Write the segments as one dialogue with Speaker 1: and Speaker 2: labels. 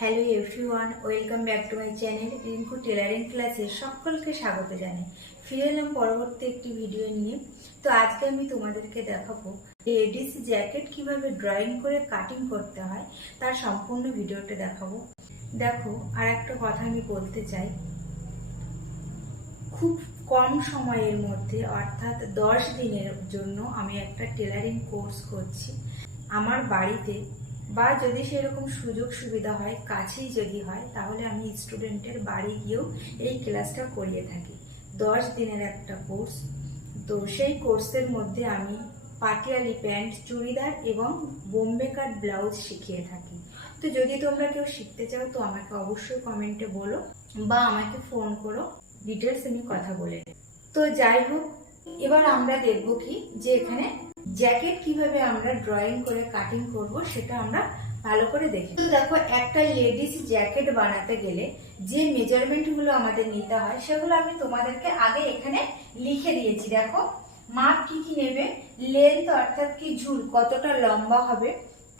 Speaker 1: Hello everyone welcome back to my channel Rinku tailoring ক্লাসে সকলকে স্বাগত জানাই। ফিরে এলাম পরবর্তী একটি ভিডিও নিয়ে। তো আজকে আমি তোমাদেরকে দেখাবো লেডিস জ্যাকেট কীভাবে ড্রয়িং করে কাটিং করতে হয়, তার সম্পূর্ণ ভিডিওটা দেখাবো। দেখো আর একটা কথা আমি বলতে চাই। খুব কম সময়ের মধ্যে, অর্থাৎ দশ দিনের জন্য আমি একটা টেলারিং কোর্স করছি। আমার বাড়িতে বা যদি সেরকম সুযোগ সুবিধা হয়, কাছেই যদি হয়, তাহলে আমি স্টুডেন্টের বাড়ি গিয়েও এই ক্লাসটা করিয়ে থাকি। দশ দিনের একটা কোর্স তো সেই কোর্সের মধ্যে আমি পাটিয়ালি প্যান্ট চুড়িদার এবং বোম্বে কাট ব্লাউজ শিখিয়ে থাকি। তো যদি তোমরা কেউ শিখতে চাও, তো আমাকে অবশ্যই কমেন্টে বলো বা আমাকে ফোন করো। ডিটেলস আমি কথা বলে। তো যাই হোক, এবার আমরা দেখব কি যে এখানে জ্যাকেট কীভাবে আমরা ড্রয়িং করে কাটিং করব সেটা আমরা ভালো করে দেখি তো দেখো, একটা লেডিস জ্যাকেট বানাতে গেলে যে মেজারমেন্টগুলো আমাদের নিতে হয় সেগুলো আমি তোমাদেরকে আগে এখানে লিখে দিয়েছি। দেখো, মাপ কি কি নেবে? লেন্থ অর্থাৎ কি ঝুল, কতটা লম্বা হবে?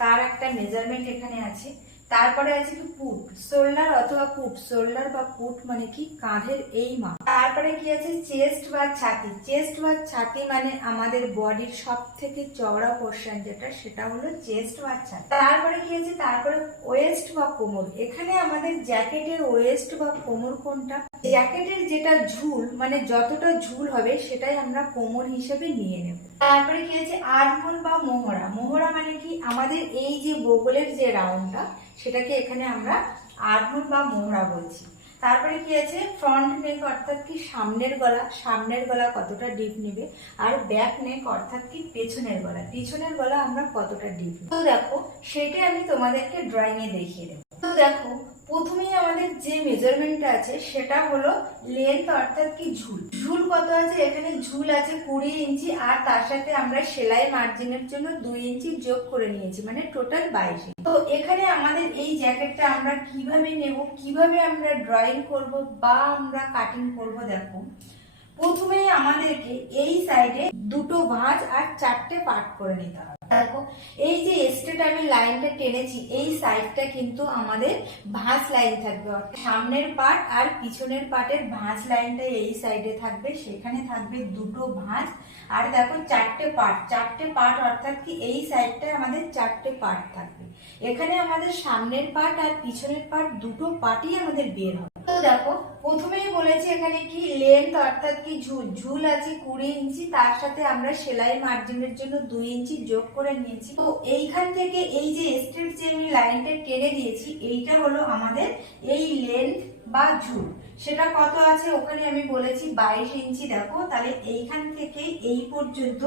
Speaker 1: তার একটা মেজারমেন্ট এখানে আছে। তারপরে আছে কি পুট, শোল্ডার অথবা পুট, শোল্ডার বা পুট মানে কি কাঁধের এই মা তারপরে কি আছে? চেস্ট বা ছাতি। চেস্ট বা ছাতি মানে আমাদের বডির সব থেকে চওড়া পোর্শন যেটা, সেটা হলো চেস্ট বা ছাতি। তারপরে কি আছে? তারপরে ওয়েস্ট বা কোমর। এখানে আমাদের জ্যাকেটের ওয়েস্ট বা কোমর কোনটা? জ্যাকেটের যেটা ঝুল মানে যতটা ঝুল হবে সেটাই আমরা কোমর হিসেবে নিয়ে নেব। তারপরে কি আছে? আর্মহোল বা মোহরা। মোহরা মানে কি? আমাদের এই যে বগলের যে রাউন্ডটা, সেটাকে এখানে আমরা আর্মহোল বা মোহরা বলছি। তারপরে কি আছে? ফ্রন্ট নেক অর্থাৎ কি সামনের গলা সামনের গলা কতটা ডিপ নেবে? আর ব্যাক নেক অর্থাৎ কি পেছনের গলা পেছনের গলা আমরা কতটা ডিপ তো দেখো, সেটাই আমি তোমাদেরকে ড্রয়িং এ দেখিয়ে দেবো। তো দেখো প্রথমেই আমাদের যে মেজারমেন্টটা আছে, সেটা হলো লেন্থ অর্থাৎ কি ঝুল। ঝুল কত আছে? এখানে ঝুল আছে কুড়ি ইঞ্চি, আর তার সাথে আমরা সেলাই মার্জিনের জন্য দুই ইঞ্চি যোগ করে নিয়েছি মানে টোটাল বাইশ তো এখানে আমাদের এই জ্যাকেটটা আমরা কীভাবে নেব, কীভাবে আমরা ড্রয়িং করব, বা আমরা কাটিং করব, দেখো। প্রথমে আমাদেরকে এই সাইডে দুটো ভাঁজ আর চারটে পার্ট করে নিতে হবে। দেখো, এই যে স্ট্রেট আমি লাইনটা টেনেছি, এই সাইডটা কিন্তু আমাদের ভাঁজ লাইন থাকবে। সামনের পার্ট আর পিছনের পার্টের ভাঁজ লাইনটা এই সাইডে থাকবে, সেখানে থাকবে দুটো ভাঁজ। আর দেখো, চারটে পার্ট চারটে পার্ট অর্থাৎ কি এই সাইডটা আমাদের চারটে পার্ট থাকবে। এখানে আমাদের সামনের পার্ট আর পিছনের পার্ট দুটো পার্টই আমাদের বের হবে। তো দেখো প্রথমেই বলেছি এখানে কি লেন্থ অর্থাৎ কি ঝুল ঝুল আছে কুড়ি ইঞ্চি, তার সাথে আমরা সেলাই মার্জিনের জন্য দুই ইঞ্চি যোগ করে নিয়েছি। তো এইখান থেকে এই যে স্ট্রেট যে আমি লাইনটা কেড়ে দিয়েছি, এইটা হলো আমাদের এই লেন্থ বা ঝুল। সেটা কত আছে ওখানে আমি বলেছি বাইশ ইঞ্চি, দেখো, তাহলে এইখান থেকে এই পর্যন্ত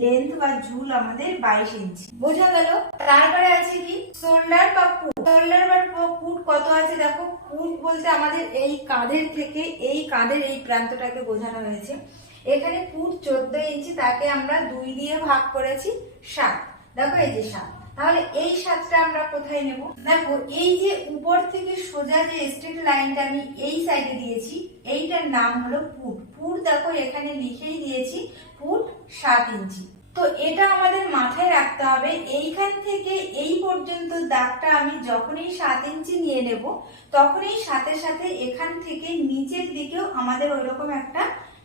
Speaker 1: লেন্থ বা ঝুল আমাদের বাইশ ইঞ্চি। বোঝা গেল? তারপরে আছে কি? শোল্ডার বা পুট শোল্ডার বা পুট কত আছে দেখো? পুট বলতে আমাদের এই কাঁধের থেকে এই কাঁধের এই প্রান্তটাকে বোঝানো হয়েছে। এখানে পুট চোদ্দ ইঞ্চি, তাকে আমরা দুই দিয়ে ভাগ করেছি, সাত। দেখো এই যে সাত। তাহলে এই সাতটা আমরা কোথায় নেব? দেখো, এই যে উপর থেকে সোজা যে স্ট্রেট লাইনটা আমি এই সাইডে দিয়েছি, এইটার নাম হলো পুট। পুট দেখো, এখানে লিখেই দিয়েছি পুট সাত ইঞ্চি। তো এটা আমাদের মাথায় রাখতে হবে, এইখান থেকে এই পর্যন্ত দাগটা আমি যখনই সাত ইঞ্চি নিয়ে নেব, তখনই সাথে সাথে এখান থেকে নিচের দিকেও আমাদের ওইরকম একটা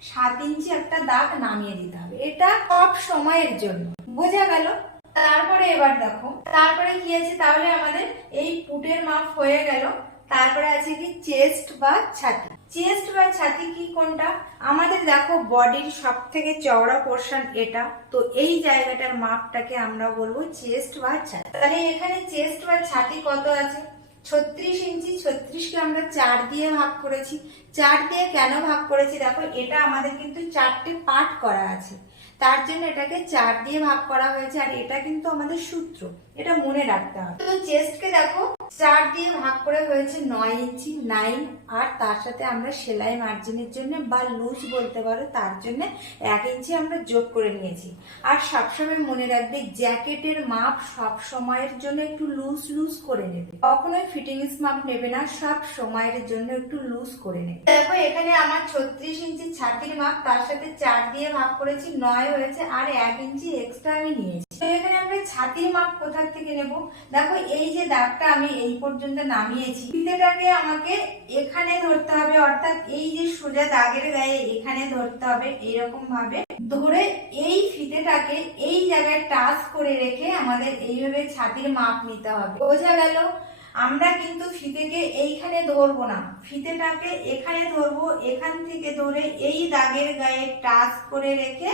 Speaker 1: সাত ইঞ্চি একটা দাগ নামিয়ে দিতে হবে। এটা সব সময়ের জন্য। বোঝা গেল? তারপরে এবার দেখো, তারপরে কি আছে? তাহলে আমাদের এই পুটের মাপ হয়ে গেল। তারপরে আছে কি? চেস্ট বা ছাতি। চেস্ট বা ছাতি কি কোনটা? আমাদের দেখো বডির সব থেকে চওড়া পোর্শন এটা। তো এই জায়গাটার মাপটাকে আমরা বলব চেস্ট বা ছাতি। তাহলে এখানে চেস্ট বা ছাতি কত আছে? ছত্রিশ ইঞ্চি, ছত্রিশকে আমরা চার দিয়ে ভাগ করেছি। চার দিয়ে কেন ভাগ করেছি? দেখো, এটা আমাদের কিন্তু চারটে পার্ট করা আছে। তার জন্য এটাকে চার দিয়ে ভাগ করা হয়েছে, আর এটা কিন্তু আমাদের সূত্র। এটা মনে রাখতে হবে। তো চেস্টকে দেখো চার দিয়ে ভাগ করে হয়েছে নয় ইঞ্চি নাইন আর তার সাথে আমরা সেলাই মার্জিনের জন্য বা লুজ বলতে পারো, তার জন্য এক ইঞ্চি আমরা যোগ করে নিয়েছি। আর সবসময় মনে রাখবে জ্যাকেটের মাপ সব সময়ের জন্য একটু লুজ লুজ করে নেবে। কখনোই ফিটিংস মাপ নেবে না, সব সময়ের জন্য একটু লুজ করে নেবে। দেখো, এখানে আমার ছত্রিশ ইঞ্চি ছাতির মাপ, তার সাথে চার দিয়ে ভাগ করেছি, নয় হয়েছে, আর এক ইঞ্চি এক্সট্রা আমি নিয়েছি। এখানে আমরা ছাতির মাপ কোথার থেকে নেব? দেখো, এই যে দাগটা আমি এই পর্যন্ত নামিয়েছি। ফিতেটাকে আমাকে এখানে ধরতে হবে, অর্থাৎ এই যে সোজা দাগের গায়ে এখানে ধরতে হবে এরকম ভাবে ধরে এই ফিতেটাকে এই জায়গায় টাচ করে রেখে আমাদের এইভাবে ছাতির মাপ নিতে হবে। বোঝা গেল? আমরা কিন্তু ফিতেকে এইখানে ধরবো না। ফিতেটাকে এখানে ধরবো, এখান থেকে ধরে এই দাগের গায়ে টাচ করে রেখে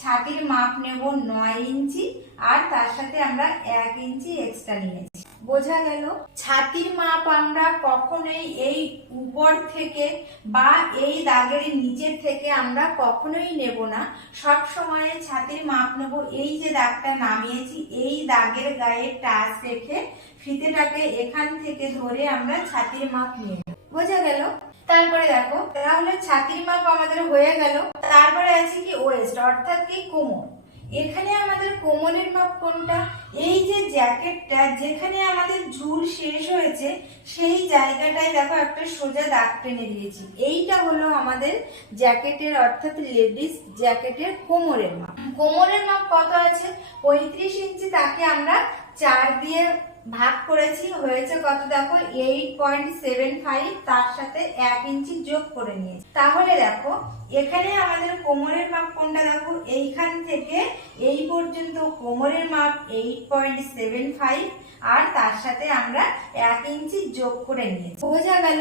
Speaker 1: ছাতির মাপ নেব নয় ইঞ্চি, আর তার সাথে আমরা এক ইঞ্চি এক্সট্রা নিয়েছি। বোঝা গেল, ছাতির মাপ আমরা কখনোই এই উপর থেকে বা এই দাগের নিচের থেকে আমরা কখনোই নেব না। সব সময় ছাতির মাপ নেব। এই যে দাগটা নামিয়েছি, এই দাগের গায়ে টাচ রেখে ফিতেটাকে এখান থেকে ধরে আমরা ছাতির মাপ নিয়ে। বোঝা গেল? তারপরে দেখো, তাহলে ছাতির মাপ আমাদের হয়ে গেল। তারপরে আছে কি ওয়েস্ট অর্থাৎ কি কোমর। এখানে আমাদের কোমরের মাপ কোনটা? এই যে জ্যাকেটটা, যেখানে আমাদের ঝুল শেষ হয়েছে, সেই জায়গাটায় দেখো একটা সোজা দাগ টেনে দিয়েছি। এইটা হলো আমাদের জ্যাকেটের, অর্থাৎ লেডিস জ্যাকেটের কোমরের মাপ। কোমরের মাপ কত আছে? পঁয়ত্রিশ ইঞ্চি তাকে আমরা চার দিয়ে ভাগ করেছি, হয়েছে কত দেখো? এইট পয়েন্ট সেভেন ফাইভ তার সাথে এক ইঞ্চি যোগ করে নিয়েছি। তাহলে দেখো, এখানে আমাদের কোমরের মাপ কোনটা দেখো? এইখান থেকে এই পর্যন্ত কোমরের মাপ এইট পয়েন্ট সেভেন ফাইভ আর তার সাথে আমরা এক ইঞ্চি যোগ করে নিয়েছি। বোঝা গেল,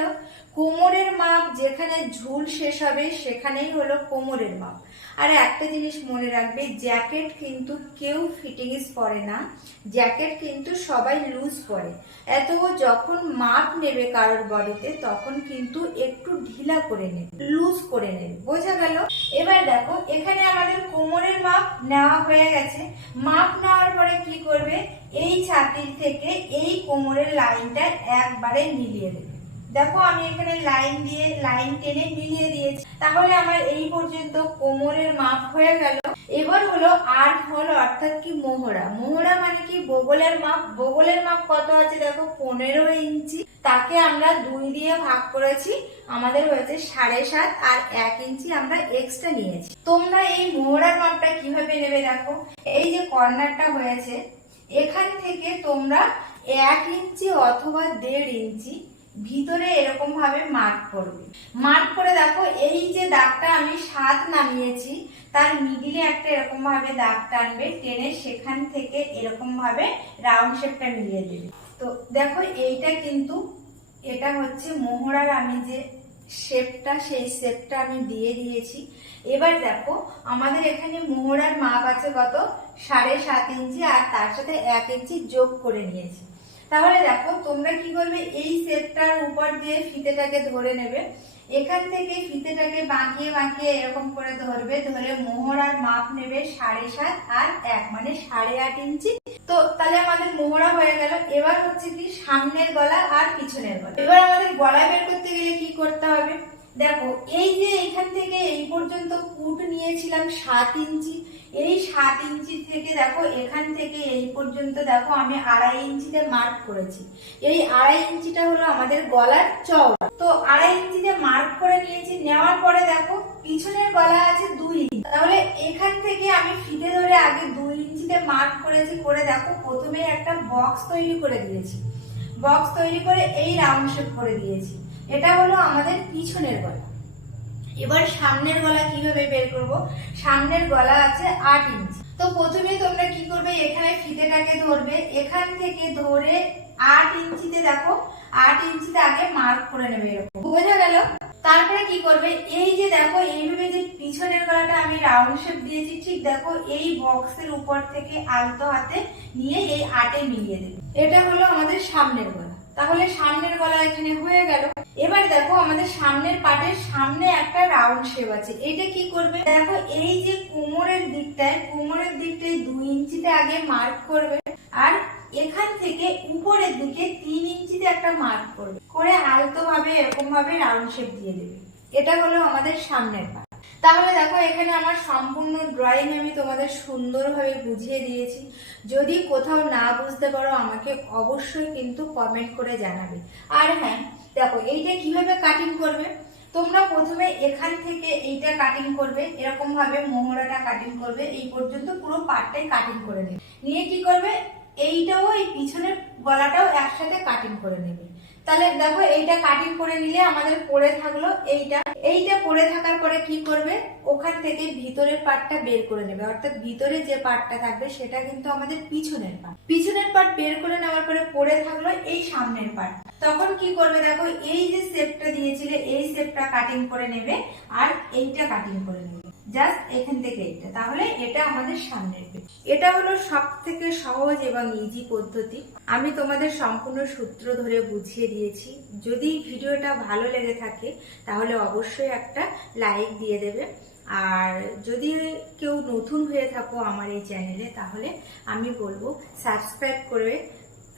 Speaker 1: কোমরের মাপ যেখানে ঝুল শেষ হবে সেখানেই হলো কোমরের মাপ। আর একটা জিনিস মনে রাখবে, জ্যাকেট কিন্তু কেউ ফিটিংস পরে না। জ্যাকেট কিন্তু সবাই লুজ পরে। এত যখন মাপ নেবে কারোর বডিতে, তখন কিন্তু একটু ঢিলা করে নেবে, লুজ করে নেবে। বোঝা গেল? এবার দেখো, এখানে আমাদের কোমরের মাপ নেওয়া হয়ে গেছে। মাপ নেওয়ার পরে কি করবে? এই ছাতির থেকে এই কোমরের লাইনটা একবারে মিলিয়ে দেবে। দেখো, আমি এখানে লাইন দিয়ে লাইন টেনে মিলিয়ে দিয়েছি। তাহলে আমার এই পর্যন্ত কোমরের মাপ হয়ে গেল। এবার হলো আট হল, অর্থাৎ কি মোহরা। মোহরা মানে কি? বগলের মাপ। বগলের মাপ কত আছে দেখো? পনেরো ইঞ্চি। তাকে আমরা দুই দিয়ে ভাগ করেছি। আমাদের হয়েছে সাড়ে সাত আর এক ইঞ্চি আমরা এক্সট্রা নিয়েছি। তোমরা এই মোহরার মাপটা কীভাবে নেবে দেখো? এই যে কর্নারটা হয়েছে, এখান থেকে তোমরা এক ইঞ্চি অথবা দেড় ইঞ্চি ভিতরে এরকম ভাবে মার্ক করবে। মার্ক করে দেখো, এই যে দাগটা আমি সাত নামিয়েছি, তার মিডিলে একটা এরকম ভাবে দাগ টানবে, টেনে সেখান থেকে এরকম ভাবে রাউন্ড শেপটা মিলিয়ে দেবে। তো দেখো, এইটা কিন্তু, এটা হচ্ছে মোহরার আমি যে শেপটা, সেই শেপটা আমি দিয়ে দিয়েছি। এবার দেখো, আমাদের এখানে মোহরার মাপ আছে কত? সাড়ে সাত ইঞ্চি, আর তার সাথে এক ইঞ্চি যোগ করে নিয়েছি। তাহলে দেখো, তোমরা কি করবে? এই সেটটার উপর দিয়ে ফিতেটাকে ধরে নেবে। এখান থেকে ফিতেটাকে বাঁকিয়ে বাঁকিয়ে এরকম করে ধরবে, ধরে মোহর আর মাপ নেবে সাড়ে সাত আর এক মানে সাড়ে আট ইঞ্চি। তো তাহলে আমাদের মোহরা হয়ে গেল। এবার হচ্ছে কি সামনের গলা আর পিছনের গলা। এবার আমাদের গলা বের করতে গেলে কি করতে হবে? দেখো, এই যে এখান থেকে এই পর্যন্ত পুট নিয়েছিলাম সাত ইঞ্চি, এই সাত ইঞ্চি থেকে দেখো, এখান থেকে এই পর্যন্ত দেখো আমি আড়াই ইঞ্চিতে মার্ক করেছি। এই আড়াই ইঞ্চিটা হলো আমাদের গলার চওড়া। তো আড়াই ইঞ্চিতে মার্ক করে নিয়েছি, নেওয়ার পরে দেখো, পিছনের গলা আছে দুই ইঞ্চি। তাহলে এখান থেকে আমি ফিতে ধরে আগে দুই ইঞ্চিতে মার্ক করেছি, করে দেখো, প্রথমে একটা বক্স তৈরি করে দিয়েছি। বক্স তৈরি করে এই রাউন্ড শেপ করে দিয়েছি। এটা হলো আমাদের পিছনের গলা। এবার সামনের গলা কীভাবে বের করব? সামনের গলা আছে আট ইঞ্চি। তো প্রথমে তোমরা কি করবে? এখানে ফিতেটাকে ধরবে। এখান থেকে ধরে আট ইঞ্চিতে দেখো, আট ইঞ্চিতে আগে মার্ক করে নেবে এরকম। বোঝা গেল? তারপরে কি করবে? এই যে দেখো, এইভাবে যে পিছনের গলাটা আমি রাউন্ড শেপ দিয়েছি, ঠিক দেখো, এই বক্সের উপর থেকে আলতো হাতে নিয়ে এই আটে মিলিয়ে দেবে। এটা হলো আমাদের সামনের গলা। তাহলে সামনের গলা এখানে হয়ে গেল। এবার দেখো আমাদের সামনের পাটের সামনে একটা রাউন্ড শেপ আছে। এটা কি করবে? দেখো এই যে কোমরের দিকটায় কোমরের দিকটায় দুই ইঞ্চিতে আগে মার্ক করবে আর এখান থেকে উপরের দিকে তিন ইঞ্চিতে একটা মার্ক করবে। করে আলতো ভাবে এরকম ভাবে রাউন্ড শেপ দিয়ে দেবে। এটা হলো আমাদের সামনের পাট। তাহলে দেখো এখানে আমার সম্পূর্ণ ড্রয়িং আমি তোমাদের সুন্দরভাবে বুঝিয়ে দিয়েছি। যদি কোথাও না বুঝতে পারো আমাকে অবশ্যই কিন্তু কমেন্ট করে জানাবে। আর হ্যাঁ দেখো, এইটা কীভাবে কাটিং করবে? তোমরা প্রথমে এখান থেকে এইটা কাটিং করবে এরকম ভাবে মোহরাটা কাটিং করবে, এই পর্যন্ত পুরো পাটটাই কাটিং করে নেবে। নিয়ে কি করবে? এইটাও এই পিছনের গলাটাও একসাথে কাটিং করে নেবে। তাহলে দেখো, এইটা কাটিং করে নিলে আমাদের পড়ে থাকল এইটা। এইটা পরে থাকার পরে কি করবে? ওখান থেকে ভিতরের পার্টটা বের করে নেবে। অর্থাৎ ভিতরে যে পার্টটা থাকবে, সেটা কিন্তু আমাদের পিছনের পার্ট পিছনের পার্ট বের করে নেওয়ার পরে পরে থাকল এই সামনের পার্ট তখন কি করবে দেখো, এই যে শেপটা দিয়েছিলে, এই শেপটা কাটিং করে নেবে আর এইটা কাটিং করে নেবে। জাস্ট এখান থেকে এইটা। তাহলে এটা আমাদের সামনের এটা হলো সব থেকে সহজ এবং ইজি পদ্ধতি। আমি তোমাদের সম্পূর্ণ সূত্র ধরে বুঝিয়ে দিয়েছি। যদি ভিডিওটা ভালো লেগে থাকে, তাহলে অবশ্যই একটা লাইক দিয়ে দেবে। আর যদি কেউ নতুন হয়ে থাকো আমার এই চ্যানেলে তাহলে আমি বলব সাবস্ক্রাইব করে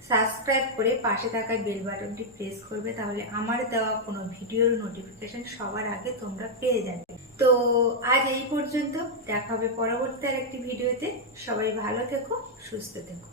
Speaker 1: সাবস্ক্রাইব করে পাশে থাকা বেল বাটনটি প্রেস করবে, তাহলে আমার দেওয়া কোনো ভিডিওর নোটিফিকেশন সবার আগে তোমরা পেয়ে যাবে। তো আজ এই পর্যন্ত, দেখা হবে পরবর্তী আর একটি ভিডিওতে সবাই ভালো থেকো, সুস্থ থেকো।